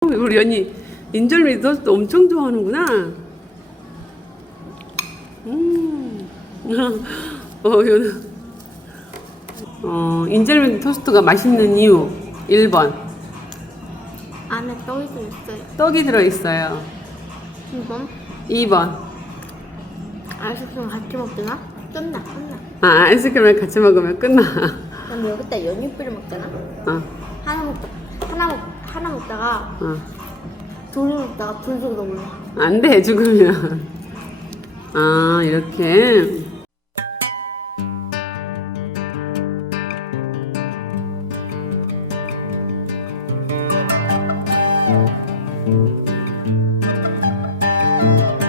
우리 연이 인절미 토스트 엄청 좋아하는구나. 음. 어, 연. 어, 인절미 토스트가 맛있는 이유 1번. 안에 떡이 좀 있어요. 떡이 들어있어요. 2번. 2번. 아이스크림 같이 먹잖아? 끝나, 끝나. 아, 아이스크림을 같이 먹으면 끝나. 근데 여기다 연유 뿌려 먹잖아? 어, 하나 먹다, 하나 먹, 하나 먹다가 어. 돌을 먹다가 불도 넘어요. 안 돼, 죽으면. 아, 이렇게. 음.